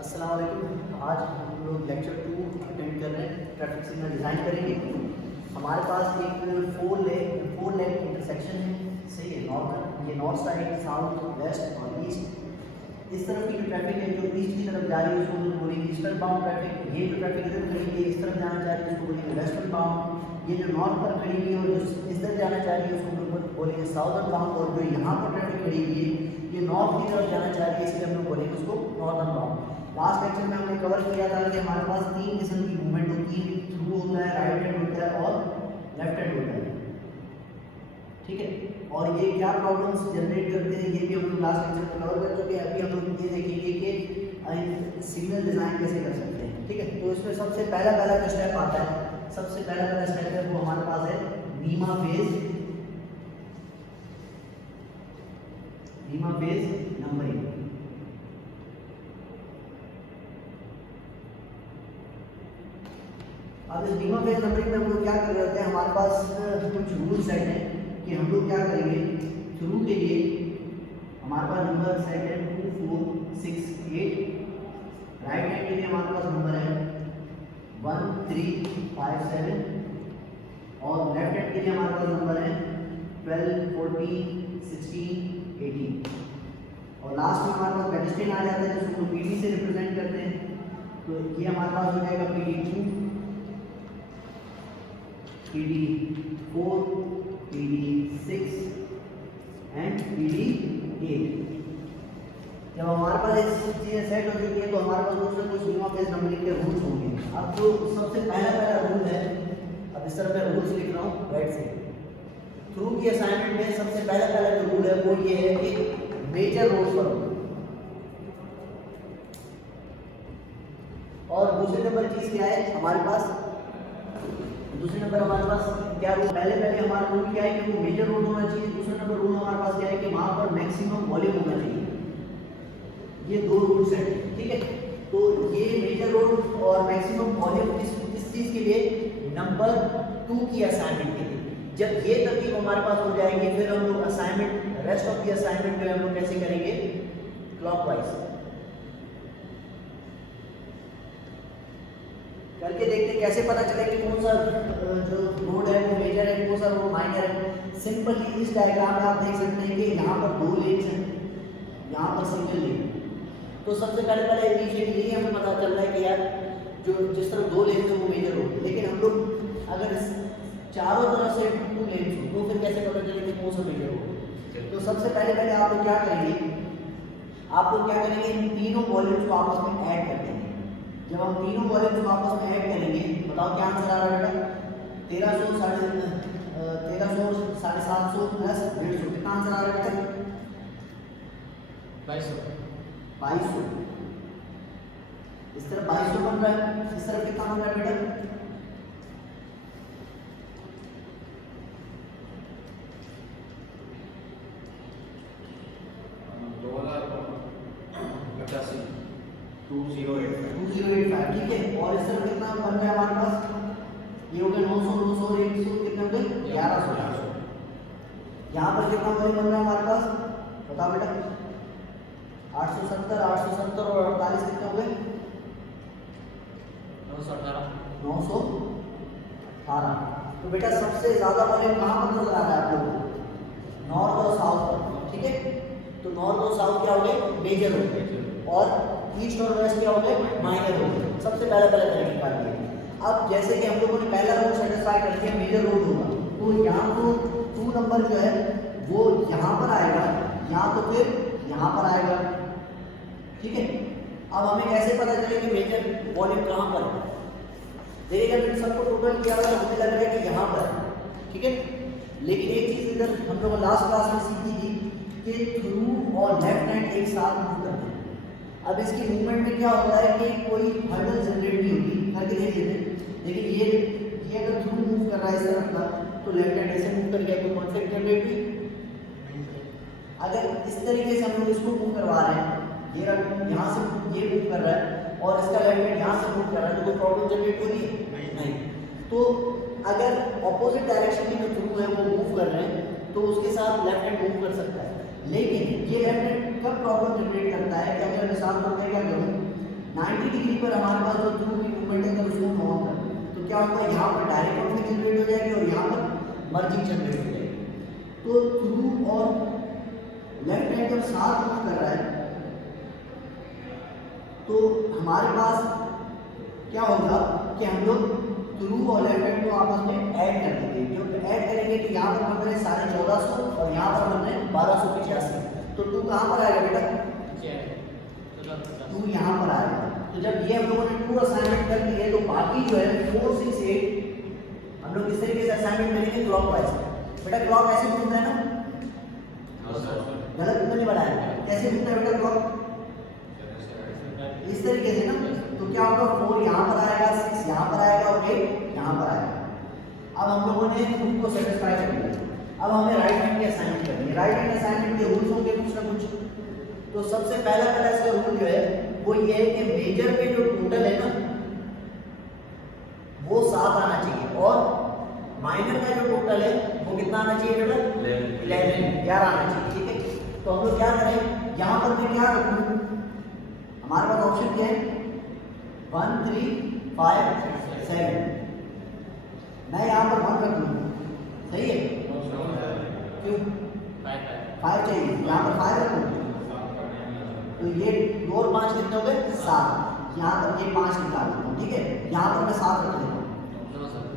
अस्सलाम वालेकुम। आज हम लोग लेक्चर 2 अटेंड कर रहे हैं। ट्रैफिक सिग्नल डिज़ाइन करेंगे। हमारे पास एक फोर लेग इंटरसेक्शन है, सही है। नॉर्थ, ये नॉर्थ साइड, साउथ, वेस्ट और ईस्ट। इस तरफ की जो ट्रैफिक है जो ईस्ट की तरफ जा रही है उसको हम लोग बोलेंगे ईस्टर्न बाउंड ट्रैफिक। ये जो ट्रैफिक इधर खड़ी है इस तरफ जाना चाह रही है उसको बोलेंगे वेस्टर्न बाउंड। ये जो नॉर्थ पर खड़ी हुई है और जो इस तरफ जाना चाह रही है उसको हम लोग बोलेंगे साउदर्न बाउंड। और जो यहाँ पर ट्रैफिक खड़ी हुई है ये नॉर्थ की तरफ जाना चाह रही है, इसलिए हम लोग बोलेंगे उसको नॉर्दर्न बाउंड। लास्ट लेक्चर में हमने कवर किया था कि हमारे पास तीन किस्म की मूवमेंट होती है, थ्रू होता है, राइट हैंड होता है और लेफ्ट हैंड होता है, ठीक है। और ये क्या प्रॉब्लम्स जनरेट करते हैं ये भी हम लोग लास्ट लेक्चर में कवर कर चुके हैं। अभी हम लोग ये देखेंगे कि सिग्नल डिज़ाइन कैसे कर सकते हैं, ठीक है। तो इसमें सबसे पहला जो स्टेप आता है, सबसे पहला स्टेप है वो हमारे पास है नीमा फेज नंबरिंग। अब इस नीमा फेज नंबरिंग में हम लोग क्या कर रहे होते हैं, हमारे पास कुछ रूल सेट है कि हम लोग क्या करेंगे। थ्रू के लिए हमारे पास नंबर सेट है 2 4 6 8। राइट हैंड के लिए हमारे पास नंबर है 1 3 5 7 और लेफ्ट हैंड के लिए हमारे पास नंबर है 12 14 16 18। और लास्ट में हमारे पास पेडेस्ट्रियन आ जाता है जिसको पीडी से रिप्रेजेंट करते हैं। तो ये हमारे पास हो जाएगा PD2, PD4, PD6 and PD8। जब हमारे पास ये चीज़ें सेट हो चुकी है तो हमारे पास कुछ ना कुछ नीमा फेज नंबरिंग के रूल्स होंगे। अब जो सबसे पहला रूल है, अब इस तरह मैं रूल्स लिख रहा हूँ राइट से। थ्रू की असाइनमेंट में सबसे पहला जो रूल है वो ये है कि मेजर रोड पर हो। और दूसरे नंबर चीज क्या है हमारे पास, दूसरे नंबर हमारे पास क्या रूल, पहले हमारा रूल क्या है कि वो मेजर रोड होना चाहिए। दूसरा नंबर रूल हमारे पास क्या है कि वहां पर मैक्सिमम वॉल्यूम होना चाहिए। ये दो रूल्स हैं, ठीक है। तो ये मेजर रोड और मैक्सिमम वॉल्यूम किस चीज के लिए, नंबर 2 की असाइनमेंट के लिए। जब ये तरकीब हमारे पास हो जाएगी फिर हम लोग assignment, rest of the assignment जो है हम लोग कैसे करेंगे, क्लॉकवाइज करके देखते हैं कैसे पता चले कि कौन सा जो रोड है वो मेजर है, कौन सा रोड माइनर है। सिंपली इस डायग्राम में आप देख सकते हैं कि यहाँ पर 2 लेन्स हैं, यहाँ पर सिंगल लेन। तो सबसे पहले इनिशियली यही हमें पता चल रहा है कि यार जो जिस तरह 2 लेन्स है वो मेजर रोड है। लेकिन हम लोग अगर चारों तरफ से 2 लेन्स हो तो फिर कैसे पता चलेगा कौन सा मेजर रोड है। तो सबसे पहले आप लोग क्या करेंगे, इन तीनों वॉल्यूम्स को आपस में ऐड कर देंगे। जब हम तीनों वॉल्यूम्स को आपस में ऐड करेंगे, बताओ क्या आंसर आ रहा है बेटा, 1300 750 प्लस 150 कितना आंसर आ रहा है बेटा, 2200। इस तरफ 2200 बन रहा है, इस तरफ कितना बन रहा है बेटा, 2085, ठीक है। और इस तरफ कितना बन रहा है हमारे पास, ये हो गया 900 900 और 100 कितने हो गए 1100। यहाँ पर कितना वॉल्यूम बन रहा है हमारे पास, बताओ बेटा, 870 और 48 कितने हो गए, 918। तो बेटा सबसे ज्यादा वॉल्यूम कहाँ पर नजर आ रहा है आप लोगों को, नॉर्थ और साउथ पर, ठीक है। तो नॉर्थ और साउथ क्या हो गए, मेजर हो गए, और ईस्ट और वेस्ट क्या हो गए, माइनर हो गए। सबसे पहला तरीका निकाल लिया। अब जैसे कि हम लोगों ने पहला रूल सेटिस्फाई कर दिया, मेजर रोड होगा, तो यहाँ तो 2 नंबर जो है वो यहाँ पर आएगा, यहाँ तो फिर यहाँ पर आएगा, ठीक है। अब हमें कैसे पता चले कि मेजर वॉल्यूम कहाँ पर है, देखिएगा फिर सबको टोटल किया हुआ हमें लग रहा है कि यहाँ पर, ठीक है। लेकिन एक चीज़ इधर हम लोग लास्ट क्लास में सीखी थी कि थ्रू और लेफ्ट हैंड एक साथ मूव करते हैं। अब इसकी मूवमेंट में क्या होता है कि कोई हर्डल जनरेट नहीं होती, करके देख लेते हैं। लेकिन ये अगर थ्रू मूव कर रहा है इस तरफ का तो लेफ्ट हैंड ऐसे मूव कर गया तो कॉन्फ्लिक्ट जनरेट हुई। अगर इस तरीके से हम लोग इसको मूव करवा रहे हैं, ये यहाँ से ये मूव कर रहा है और इसका लेफ्ट हैंड यहाँ से मूव कर रहा है, तो कोई प्रॉब्लम जनरेट हो रही है नहीं। तो अगर ऑपोजिट डायरेक्शन में जो थ्रू है वो मूव कर रहे हैं तो उसके साथ लेफ्ट हैंड मूव कर सकता है। लेकिन ये लेफ्ट हैंड कब प्रॉब्लम जनरेट करता है कि अगर मिसाल तौर पर क्या करूँ 90 डिग्री पर हमारे पास जो थ्रू की मूवमेंट है तो उसको ऑन कर, तो क्या होगा यहाँ पर डायरेक्ट कॉन्फ्लिक्ट जनरेट हो जाएगी और यहाँ पर मर्जिंग जनरेट हो जाएगी। तो थ्रू और लेफ्ट हैंड जब साथ मूव कर रहा है तो हमारे पास क्या होगा कि हम लोग थ्रू और लेफ्ट हैंड को आपस में ऐड कर देंगे। जब ऐड करेंगे तो यहाँ पर बन रहे 1450 और यहाँ पर बन रहे 1285। तो तू कहाँ पर आएगा बेटा? तू यहाँ पर आएगा। तो जब ये हम लोगों ने पूरा असाइनमेंट कर लिया है तो बाकी जो है 4 6 8 हम लोग इस तरीके से असाइनमेंट करेंगे क्लॉकवाइज। बेटा क्लॉक ऐसे घूमता है ना, गलत नहीं बढ़ाया, कैसे घूमता है बेटा क्लॉक? इस तरीके से ना। तो क्या होगा 4 यहाँ पर आएगा, 6 यहाँ पर आएगा और 8 यहाँ पर आएगा। अब हम लोगों ने ग्रुप को सेटिस्फाई कर लिया। अब हमें राइट हैंड की असाइनमेंट करनी है। राइट हैंड असाइनमेंट के रूल्स होंगे कुछ ना कुछ। तो सबसे पहला इसका रूल जो है वो ये है कि मेजर पे जो टोटल है ना वो 7 आना चाहिए और माइनर का जो टोटल है वो कितना आना चाहिए बेटा? 11 आना चाहिए। ठीक है, तो हम लोग क्या करें, यहाँ पर मैं क्या रखूँ? हमारे पास ऑप्शन क्या है 1 3 5 7। मैं यहाँ पर 1 रख लूँ, सही है? क्यों 5 चाहिए, यहाँ पर 5 रखूँ तो ये 2 और 5 कितने हो गए? 7। यहाँ पर ये 5 निकाल देता हूँ। ठीक है, यहाँ पर मैं 7 रख लेता हूँ।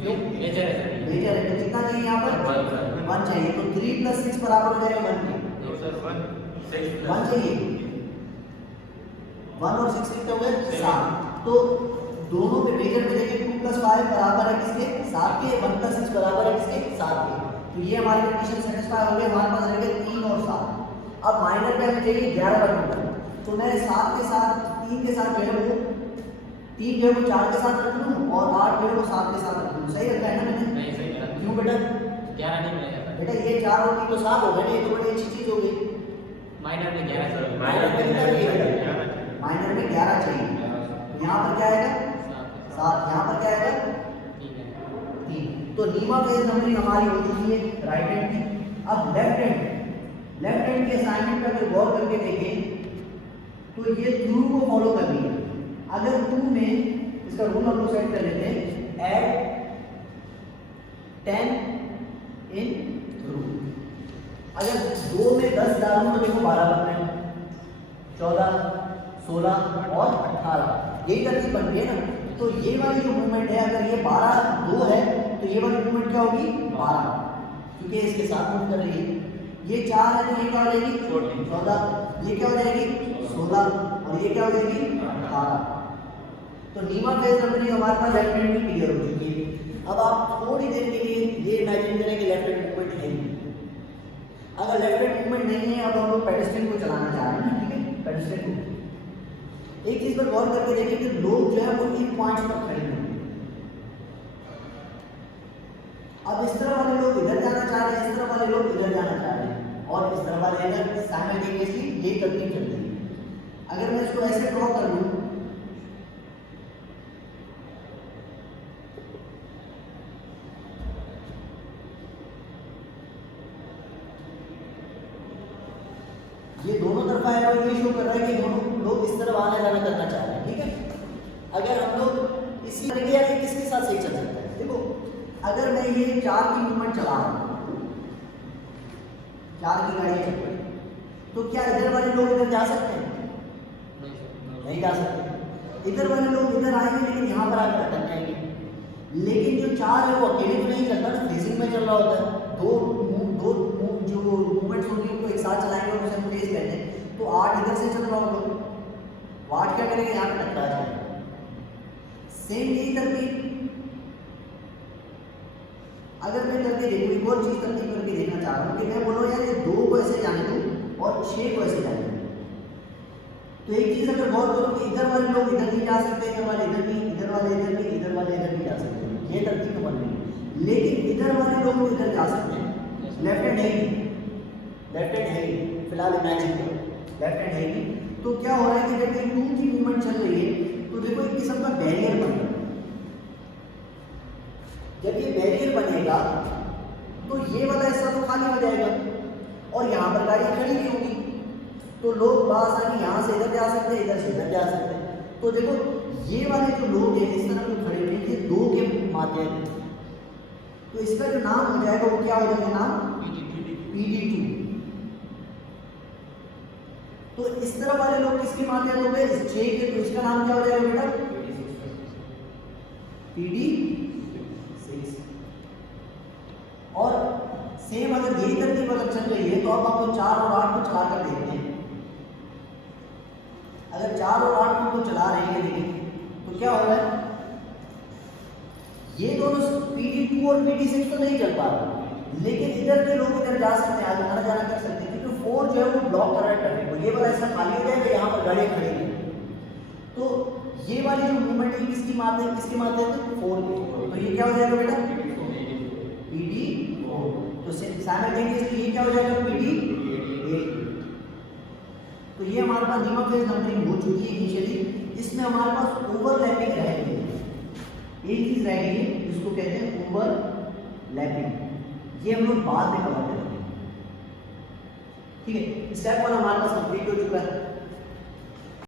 क्यों? मेजर है तो कितना चाहिए यहाँ पर? 1 चाहिए। तो 3 + 6 बराबर हो जाएगा 1 के। 1 चाहिए, 1 और 6 कितने हो गए? 7। तो दोनों पे मेजर पे देखिए 2 + 5 बराबर है किसके? 7 के। 1 + 6 बराबर है किसके? 7 के। तो ये हमारी कंडीशन सेटिस्फाई हो गई। हमारे पास रह गए 3 और 7। अब माइनर पे हमें चाहिए 11 का टोटल। तो मैं 7 के साथ 3 के साथ जो है वो 3 जो है वो 4 के साथ रख लूँ और 8 जो है वो 7 के साथ रख लूँ। सही रखा है ना मैंने? नहीं सही रखा। क्यों बेटा? 11 नहीं मिलेगा बेटा ये 4 और 3 तो 7 हो गए, ये तो बड़ी अच्छी चीज हो गई। माइनर में 11 माइनर में कितना चाहिए? माइनर में 11 चाहिए। यहाँ पर क्या आएगा? 7। यहाँ पर क्या आएगा? 3। तो नीमा फेज नंबरिंग हमारी हो चुकी है राइट हैंड की। अब लेफ्ट हैंड के असाइनमेंट पर अगर गौर करके देखें तो ये थ्रू को फॉलो करनी है। अगर थ्रू में इसका रूल हम लोग सेट कर लेते हैं, ऐड 10 इन थ्रू। अगर 2 में 10 डालूं तो देखो 12 बन रहे हैं, 14 16 और 18। यही तरतीब बन गई है ना। तो ये वाली जो मूवमेंट है अगर ये 12 2 है तो ये वाली मूवमेंट क्या होगी? 12, क्योंकि इसके साथ मूव कर रही है। ये 4 है तो ये क्या हो जाएगी? 14। ये क्या हो जाएगी? 16 और ये क्या हो जाएगी? 18। तो नीमा फेज नंबरिंग हमारे पास लेफ्ट हैंड में क्लियर हो चुकी है। अब आप थोड़ी देर के लिए ये इमेजिन करें कि लेफ्ट हैंड मूवमेंट है नहीं। अगर लेफ्ट हैंड मूवमेंट नहीं है, अब हम लोग पेडेस्ट्रियन को चलाना चाह रहे हैं। ठीक है, पेडेस्ट्रियन को एक चीज पर गौर करके देखिए कि लोग जो है वो इन पॉइंट्स पर खड़े हैं। अब इस तरह वाले लोग इधर जाना चाह रहे हैं, इस तरह वाले लोग इधर जाना चाह रहे हैं और इस तरह वाले इधर साइमल्टेनियसली ये तरतीब चल रही है। अगर मैं इसको ऐसे ड्रॉ कर लूं, ये दोनों तरफा है और ये शो कर रहा है कि दोनों लोग इस तरफ आना जाना करना चाह रहे हैं। ठीक है, अगर हम लोग इसी तरीके से किसके साथ सही चल सकता है? देखो अगर मैं ये 4 की मूवमेंट चला रहा हूँ, 4 की गाड़ी चल रही, तो क्या इधर वाले लोग इधर जा सकते हैं? नहीं जा सकते। इधर वाले लोग इधर आएंगे लेकिन यहाँ पर आकर अटक जाएंगे। लेकिन जो 4 है वो अकेले तो नहीं चलता ना, फेसिंग में चल रहा होता है। दो जो मूवमेंट्स होंगी उनको एक साथ चलाएंगे और उसे फेस कहते हैं। तो 8 इधर से चल रहा होगा, 8 क्या करेंगे? यहाँ पे टकरा जाएगा। सेम यही तरतीब अगर मैं करके देखूँ, एक और चीज तरतीब करके देखना चाह रहा हूँ कि मैं बोलो यार ये 2 को ऐसे जाने दूँ और 6 को ऐसे जाने दूँ। तो एक चीज अगर गौर करो कि इधर वाले लोग इधर नहीं जा सकते, इधर वाले इधर नहीं, इधर वाले इधर नहीं, इधर वाले इधर नहीं जा सकते। ये तरतीब बन रही। लेकिन इधर वाले लोग इधर जा सकते हैं। लेफ्ट हैंड है ही, लेफ्ट हैंड है ही, फिलहाल इमेजिन करो लेफ्ट हैंड है ही। तो क्या हो रहा है कि जब ये 2 की मूवमेंट चल रही है तो देखो एक किस्म का बैरियर बन रहा है। जब ये बैरियर बनेगा तो ये वाला हिस्सा तो खाली हो जाएगा और यहाँ पर गाड़ी खड़ी भी होगी। तो लोग बासानी यहाँ से इधर जा सकते हैं, इधर से इधर जा सकते हैं। तो देखो ये वाले जो लोग हैं इस तरफ जो खड़े हुए हैं ये 2 के माध्यम हैं, तो इसका जो नाम हो जाएगा वो क्या हो जाएगा नाम PD2। तो इस तरफ वाले लोग किसके माध्यम हो गए इस 6 के, तो इसका नाम क्या हो जाएगा बेटा PD6। और सेम अगर यही तरतीब अगर चल रही है तो अब आपको 4 और 8 को चला कर देखते हैं। अगर 4 और 8 को चला रहे हैं देखिए तो क्या हो रहा है, ये दोनों PD2 और PD6 तो नहीं चल पा रहे, लेकिन इधर के लोग इधर जा सकते हैं, आगे आना जाना कर सकते हैं, क्योंकि 4 जो है वो ब्लॉक कर रहा है ट्रैफिक को। ये वाला ऐसा खाली हो जाएगा, यहाँ पर गाड़ियाँ खड़ी हैं, तो ये वाली जो मूवमेंट है किसकी माध्यम से 4 के, तो ये क्या हो जाएगा बेटा PD4। तो साइमल्टेनियसली ये क्या हो जाएगा PD8। तो ये हमारे पास धीमा फेज नंबरिंग हो चुकी है इनिशियली। इसमें हमारे पास ओवरलैपिंग रह गई है, एक चीज रह गई है जिसको कहते हैं ओवरलैपिंग, ये हम लोग बाद में कवर करेंगे। ठीक है, स्टेप 1 हमारे पास कंप्लीट हो चुका है।